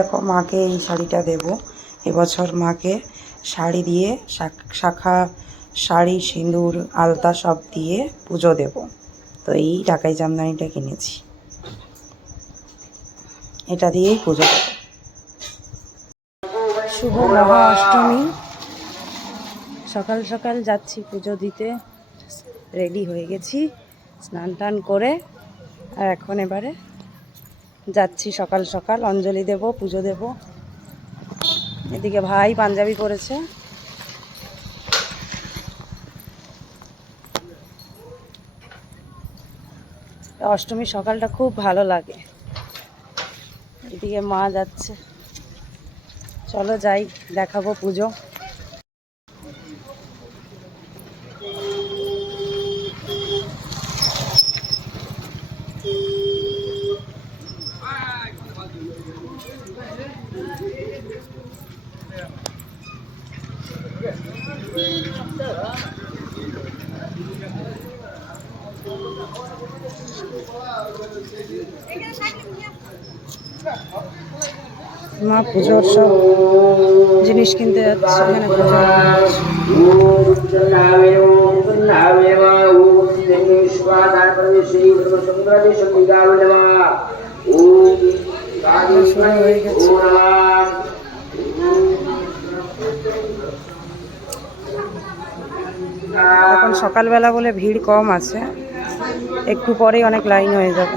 দেখো, মাকে এই শাড়িটা দেব। এবছর মাকে শাড়ি দিয়ে শাখা, শাড়ি, সিঁদুর, আলতা সব দিয়ে পুজো দেব। তো এই টাকাই জামদানিটা কিনেছি। এটা দিয়েই পুজো দেব। শুভ মহা অষ্টমী সকাল সকাল যাচ্ছি পুজো দিতে। রেডি হয়ে গেছি, স্নান টান করে। আর এখন এবারে যাচ্ছি সকাল সকাল, অঞ্জলি দেব, পুজো দেব। এদিকে ভাই পাঞ্জাবি পরেছে। অষ্টমীর সকালটা খুব ভালো লাগে। এদিকে মা যাচ্ছে। চলো যাই, দেখাবো পুজো। মা পুজোর সব জিনিস কিনতে যাচ্ছে এখানে পুজো এখন সকালবেলা বলে ভিড় কম আছে, একটু পরেই অনেক লাইন হয়ে যাবে।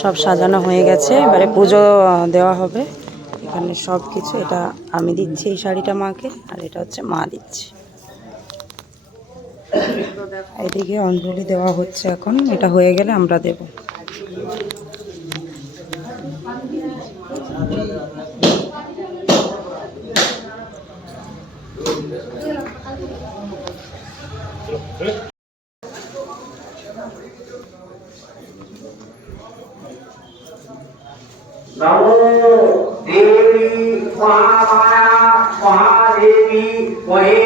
সব সাজানো হয়ে গেছে। এবারে পুজো দেওয়া হবে। এখানে সব কিছু, এটা আমি দিচ্ছি এই শাড়িটা মাকে, আর এটা হচ্ছে মা দিচ্ছে। এদিকে অঞ্জলি দেওয়া হচ্ছে এখন, এটা হয়ে গেলে আমরা দেব। నమో దేవి మహామాయ మహాదేవి మహే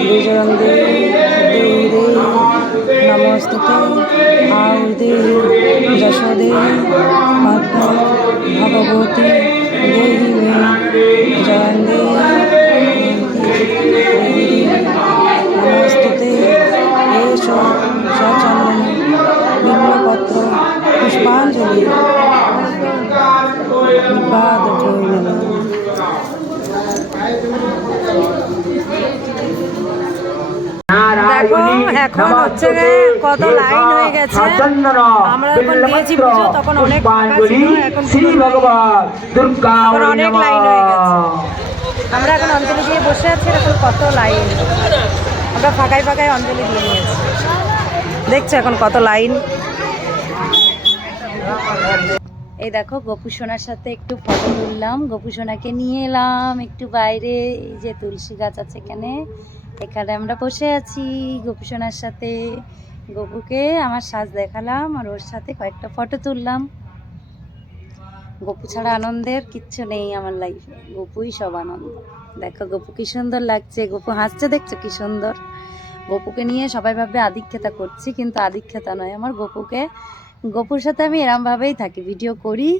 বিজয়ং দেবী দেবী নমস্তুতে আউদে যশোদে মাতা ভগবতী এখন হচ্ছে কত লাইন হয়ে গেছে। আমরা যখন দিয়েছি পুজো তখন অনেক এখন শ্রী ভগবান দুর্গা অনেক লাইন হয়ে গেছে। আমরা এখন অঞ্জলি দিয়ে বসে আছি এখন কত লাইন। আমরা ফাঁকায় ফাঁকায় অঞ্জলি দিয়ে নিয়েছি। দেখছ এখন কত লাইন। এই দেখো গোপু সোনার সাথে একটু ফটো তুললাম। গোপু সোনাকে নিয়ে এলাম একটু বাইরে এই যে তুলসী গাছ আছে এখানে। এখানে আমরা বসে আছি। গোপু সোনার সাথে। গপুকে আমার সাজ দেখালাম আর ওর সাথে কয়েকটা ফটো তুললাম। গপু ছাড়া আনন্দের কিচ্ছু নেই আমার লাইফে গপুই সব আনন্দ। দেখো গপু কি সুন্দর লাগছে। গপু হাসছে, দেখছ কি সুন্দর? গপুকে নিয়ে সবাই ভাবে আদিক্ষেতা করছি, কিন্তু আদিক্ষেতা নয়। আমার গপুকে, গপুর সাথে আমি এরমভাবেই থাকি ভিডিও করি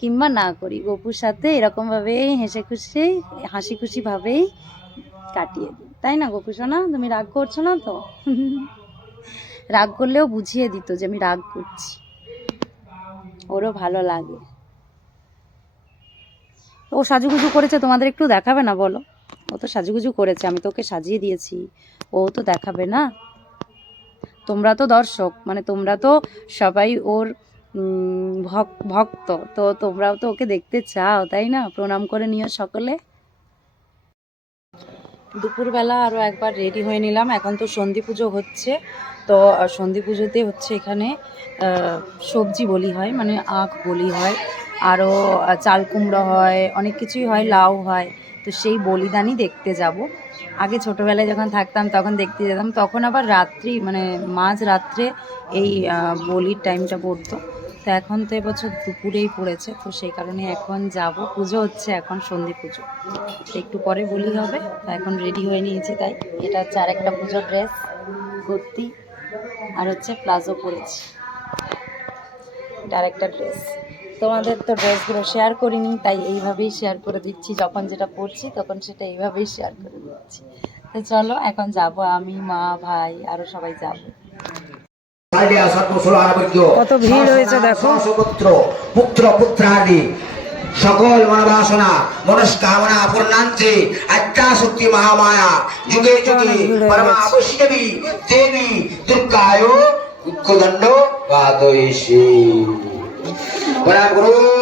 কিংবা না করি। গপুর সাথে এরকমভাবেই হেসে খুশি, হাসি খুশিভাবেই কাটিয়ে দিই। তাই না গোপুসোনা তুমি রাগ করছ না তো? রাগ করলেও বুঝিয়ে দিত যে আমি রাগ করছি। ওরও ভালো লাগে। ও সাজুগুজু করেছে, তোমাদের একটু দেখাবে না বলো? ও তো সাজুগুজু করেছে, আমি তো ওকে সাজিয়ে দিয়েছি। ও তো দেখাবে না? তোমরা তো দর্শক মানে তোমরা তো সবাই ওর ভক- ভক্ত, তো তোমরাও তো ওকে দেখতে চাও, তাই না? প্রণাম করে নিও সকলে। দুপুরবেলা আরও একবার রেডি হয়ে নিলাম। এখন তো সন্ধি পুজো হচ্ছে, তো সন্ধি পুজোতে হচ্ছে এখানে সবজি বলি হয় মানে আখ বলি হয় আরও চাল কুমড়ো হয়, অনেক কিছুই হয়, লাউ হয়, তো সেই বলিদানই দেখতে যাব। আগে ছোটোবেলায় যখন থাকতাম, তখন দেখতে যেতাম, তখন আবার রাত্রি মানে মাঝ রাত্রে এই বলির টাইমটা পড়তো। তো এখন তো এবছর দুপুরেই পড়েছে, তো সেই কারণে এখন যাব। পুজো হচ্ছে এখন সন্ধি পুজো। একটু পরে বলি হবে, তো এখন রেডি হয়ে নিয়েছি তাই। এটা হচ্ছে আরেকটা পুজোর ড্রেস, কুর্তি, আর হচ্ছে প্লাজো পরেছি। এটা আরেকটা ড্রেস। তোমাদের তো ড্রেসগুলো শেয়ার করিনি, তাই এইভাবেই শেয়ার করে দিচ্ছি। যখন যেটা পড়ছি তখন সেটা এইভাবেই শেয়ার করে দিচ্ছি। তো চলো, এখন যাব আমি, মা, ভাই আরও সবাই যাব। কত ভিড় হয়েছে দেখো। পুত্র পুত্র পুত্রাদি সকল মনোবাসনা মনস্কামনা পূর্ণাঞ্চে আত্মা শক্তি মহামায়া যুগে যুগে পরমা বৈষ্ণবী দেবী দুর্গায় উৎকদণ্ড বাদয়সী প্রণাম গুরু।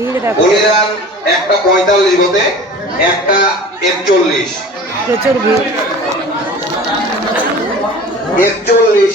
ভিড় দেখো বলিদান একটা পঁয়তাল্লিশ হতে একটা একচল্লিশ। প্রচুর ভিড়। একচল্লিশ।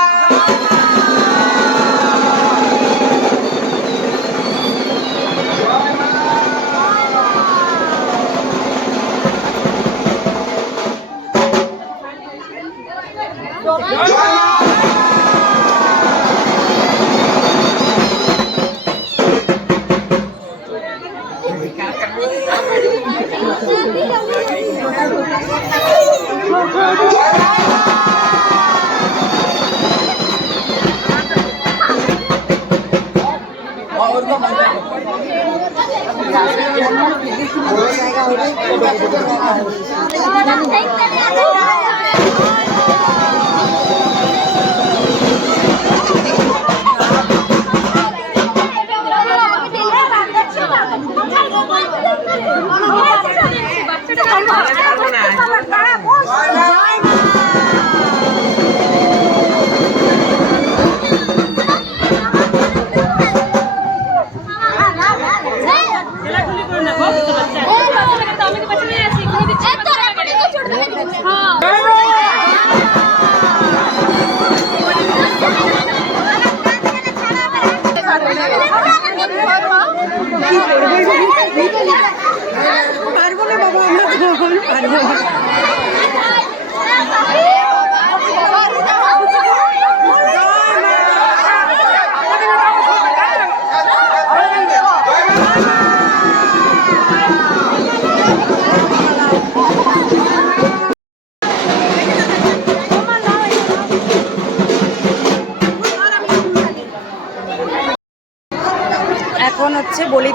জায়গা হবে। পারব না বাবা আমরা পারব না।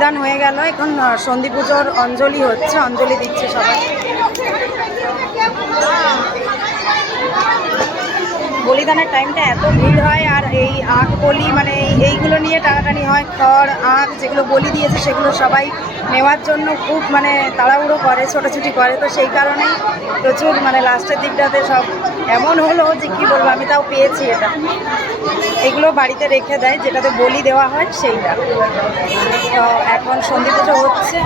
হচ্ছে হয়ে গেল। এখন সন্ধি পুজোর অঞ্জলি হচ্ছে অঞ্জলি দিচ্ছে সবাই। বলিদানের টাইমটা এত ভিড় হয় আর এই আখ বলি মানে এই- এইগুলো নিয়ে টানাটানি হয়, খড়, আখ যেগুলো বলি দিয়েছে সেগুলো সবাই নেওয়ার জন্য খুব মানে তাড়াহুড়ো করে, ছোটাছুটি করে। তো সেই কারণেই প্রচুর মানে লাস্টের দিকটাতে সব এমন হলো যে কী বলব, আমি তাও পেয়েছি এটা। এগুলো বাড়িতে রেখে দেয়, যেটাতে বলি দেওয়া হয় সেইটা। তো এখন সন্ধি পুজো হচ্ছে।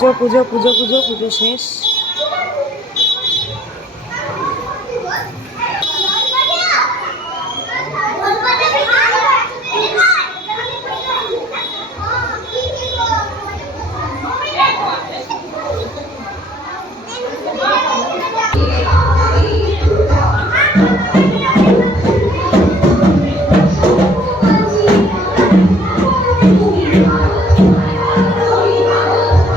পুজো পুজো পুজো পুজো পুজো শেষ।